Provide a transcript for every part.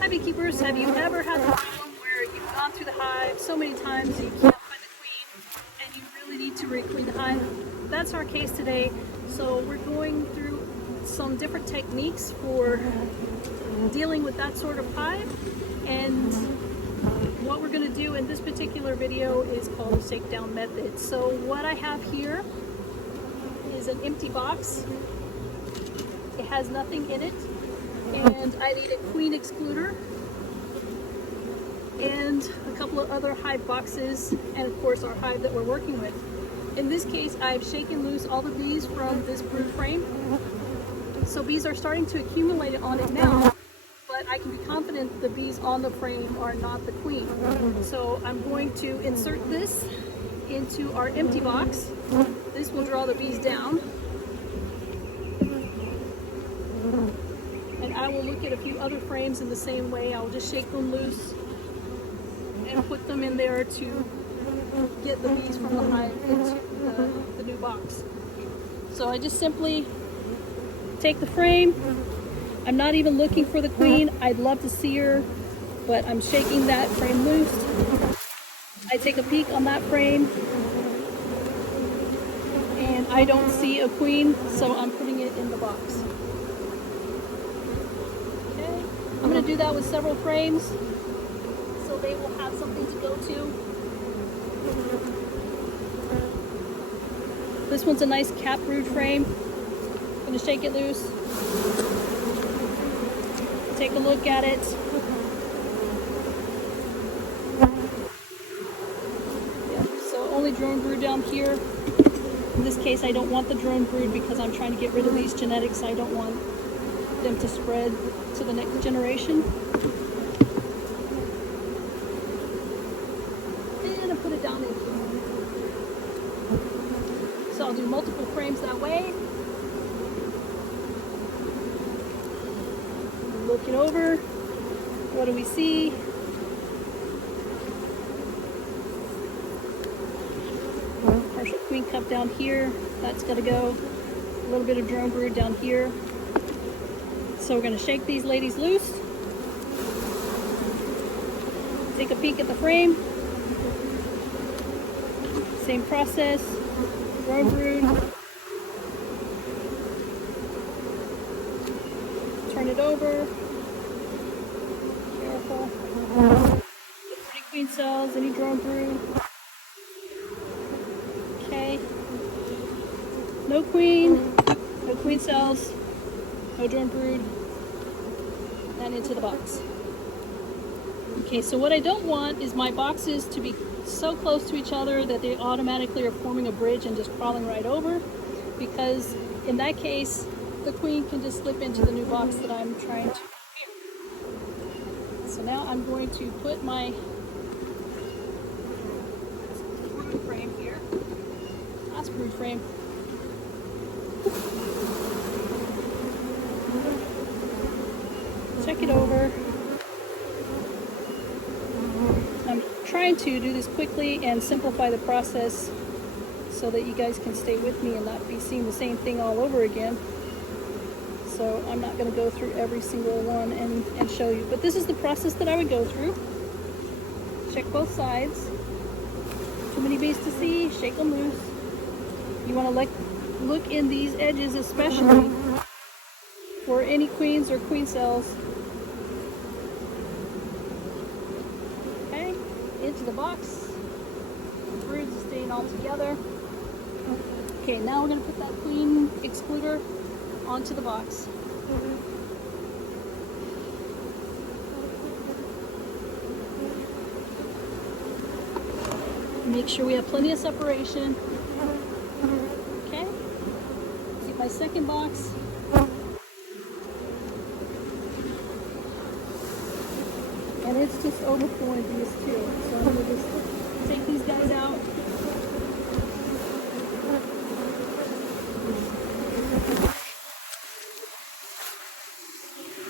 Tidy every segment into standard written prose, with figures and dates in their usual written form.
Hi beekeepers, have you ever had the problem where you've gone through the hive so many times and you can't find the queen and you really need to re-queen the hive? That's our case today. So we're going through some different techniques for dealing with that sort of hive, and what we're going to do in this particular video is called the shakedown method. So what I have here is an empty box. It has nothing in it, and I need a queen excluder and a couple of other hive boxes, and of course our hive that we're working with. In this case, I've shaken loose all the bees from this brood frame. So bees are starting to accumulate on it now, but I can be confident the bees on the frame are not the queen. So I'm going to insert this into our empty box. This will draw the bees down. And I will look at a few other frames in the same way. I'll just shake them loose and put them in there to get the bees from the hive into the new box. So I just simply take the frame. I'm not even looking for the queen. I'd love to see her, but I'm shaking that frame loose. I take a peek on that frame and I don't see a queen, so I'm putting it in the box. Okay, I'm going to do that with several frames so they will have something to go to. This one's a nice cap brood frame. I'm going to shake it loose. Take a look at it. Yeah, so only drone brood down here. In this case, I don't want the drone brood because I'm trying to get rid of these genetics. I don't want them to spread to the next generation. And I put it down in here. So I'll do multiple frames that way. Look it over. What do we see? Partial queen cup down here. That's got to go. A little bit of drone brood down here. So we're going to shake these ladies loose. Take a peek at the frame. Same process. Drone brood. Turn it over. Careful. Any queen cells, any drone brood. Okay. No queen cells, no drone brood, and into the box. Okay, so what I don't want is my boxes to be so close to each other that they automatically are forming a bridge and just crawling right over, because in that case, the queen can just slip into the new box that I'm trying to prepare. So now I'm going to put my brood frame here. Last brood frame. Check it over. I'm trying to do this quickly and simplify the process so that you guys can stay with me and not be seeing the same thing all over again. So I'm not going to go through every single one and show you, but this is the process that I would go through. Check both sides. Too many bees to see, shake them loose. You want to look in these edges especially for any queens or queen cells. Okay, into the box. The broods are staying all together. Okay, now we're going to put that queen excluder onto the box. Make sure we have plenty of separation. Okay, get my second box. And it's just overflowing bees too. So I'm going to just take these guys out.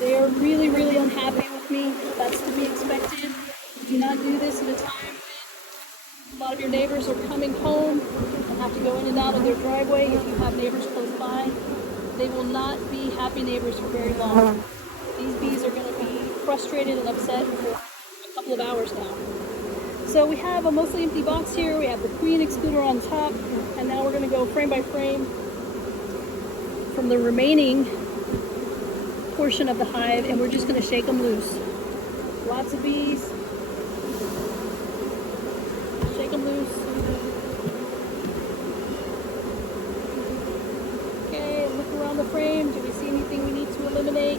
They are really, really unhappy with me. That's to be expected. Do not do this at a time when a lot of your neighbors are coming home and have to go in and out of their driveway. If you have neighbors close by, they will not be happy neighbors for very long. These bees are going to be frustrated and upset for a couple of hours now. So we have a mostly empty box here. We have the queen excluder on top, and now we're going to go frame by frame from the remaining portion of the hive, and we're just going to shake them loose. Lots of bees. Shake them loose. Okay, look around the frame. Do we see anything we need to eliminate?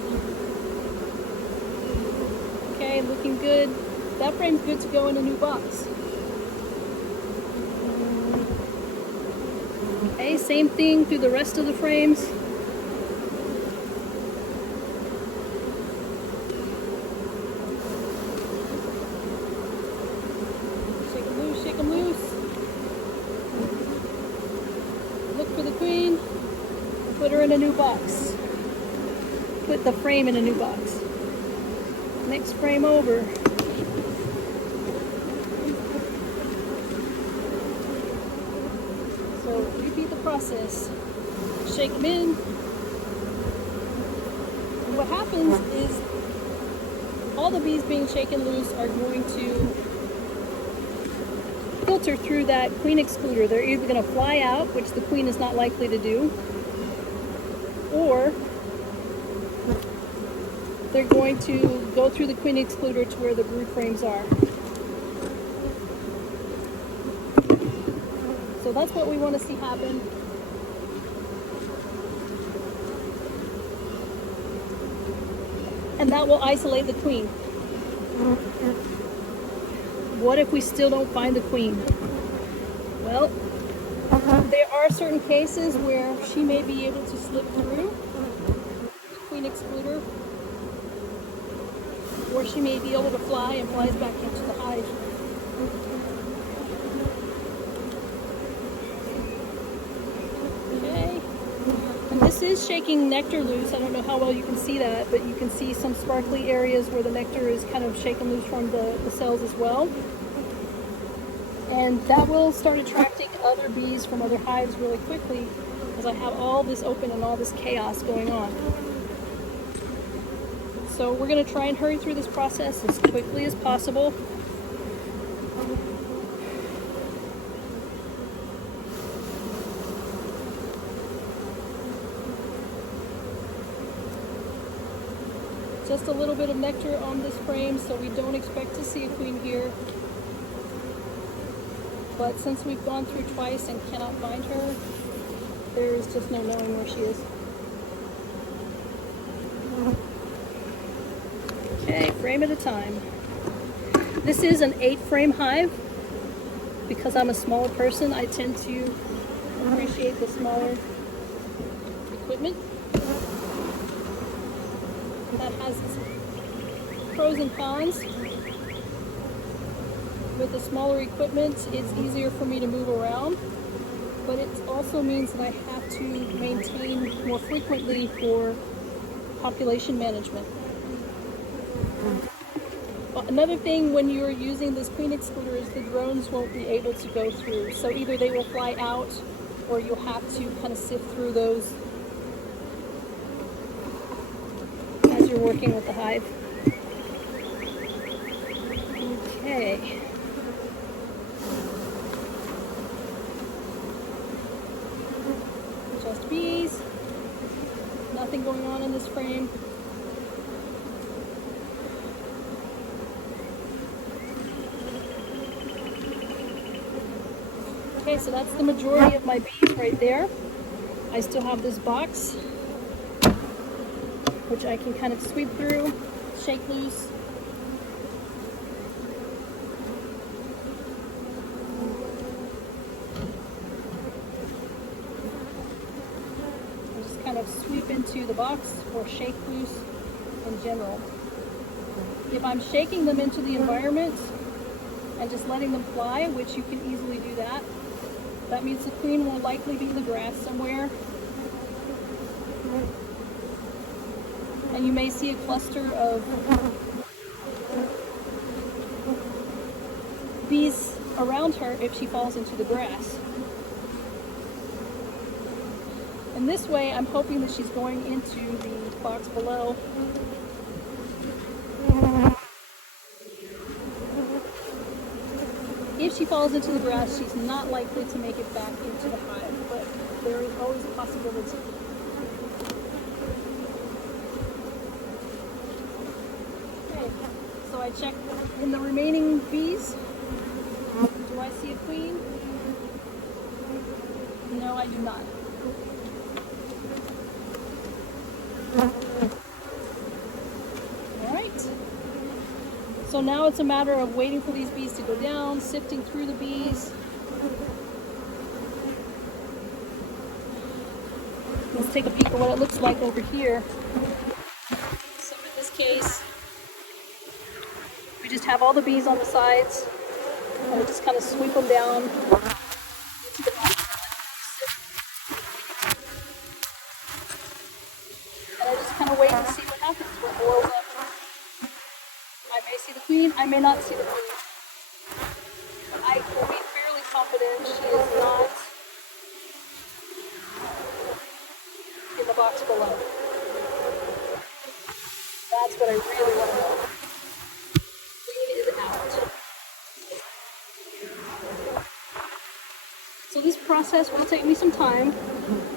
Okay, looking good. That frame's good to go in a new box. Okay, same thing through the rest of the frames. Shake them loose, shake them loose. Look for the queen. Put her in a new box. Put the frame in a new box. Next frame over. So repeat the process. Shake them in. And what happens is all the bees being shaken loose are going to filter through that queen excluder. They're either going to fly out, which the queen is not likely to do, or they're going to go through the queen excluder to where the brood frames are. So that's what we want to see happen. And that will isolate the queen. What if we still don't find the queen? Well, there are certain cases where she may be able to slip through the queen excluder, or she may be able to fly and flies back into the hive. Okay, and this is shaking nectar loose. I don't know how well you can see that, but you can see some sparkly areas where the nectar is kind of shaken loose from the cells as well. And that will start attracting other bees from other hives really quickly, because I have all this open and all this chaos going on. So we're going to try and hurry through this process as quickly as possible. Just a little bit of nectar on this frame, so we don't expect to see a queen here. But since we've gone through twice and cannot find her, there is just no knowing where she is. Okay, frame at a time. This is an 8-frame hive. Because I'm a smaller person, I tend to appreciate the smaller equipment. And that has its pros and cons. With the smaller equipment, it's easier for me to move around, but it also means that I have to maintain more frequently for population management. Another thing when you're using this queen excluder is the drones won't be able to go through. So either they will fly out, or you'll have to kind of sift through those as you're working with the hive. Okay. Just bees. Nothing going on in this frame. Okay, so that's the majority of my bees right there. I still have this box, which I can kind of sweep through, shake loose. Just kind of sweep into the box or shake loose in general. If I'm shaking them into the environment and just letting them fly, which you can easily do that, that means the queen will likely be in the grass somewhere. And you may see a cluster of bees around her if she falls into the grass. And this way, I'm hoping that she's going into the box below. if she falls into the grass, she's not likely to make it back into the hive, but there is always a possibility. Okay, so I check in the remaining bees. Do I see a queen? No, I do not. Alright. So now it's a matter of waiting for these bees to go down, sifting through the bees. Let's take a peek at what it looks like over here. So in this case, we just have all the bees on the sides, and we just kind of sweep them down into the box. And I just kind of wait and see what happens, what boils up. I may see the queen, I may not see the queen. But I will be fairly confident she is not in the box below. That's what I really want to know. Queen is out. So this process will take me some time,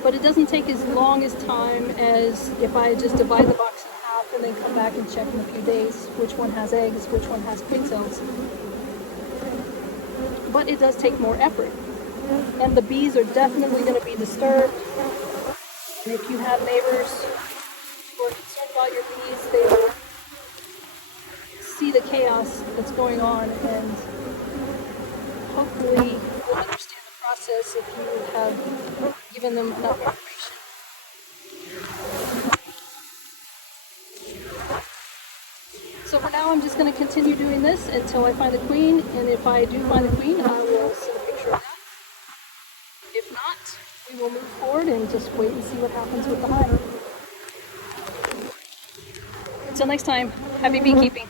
but it doesn't take as long as time as if I just divide the box in half and then come back and check in a few days which one has eggs, which one has queen cells. But it does take more effort. And the bees are definitely going to be disturbed. And if you have neighbors who are concerned about your bees, they will see the chaos that's going on and hopefully will understand the process if you have given them enough information. So for now, I'm just going to continue doing this until I find the queen, and if I do find the queen, I will send a picture of that. If not, we will move forward and just wait and see what happens with the hive. Until next time, happy beekeeping.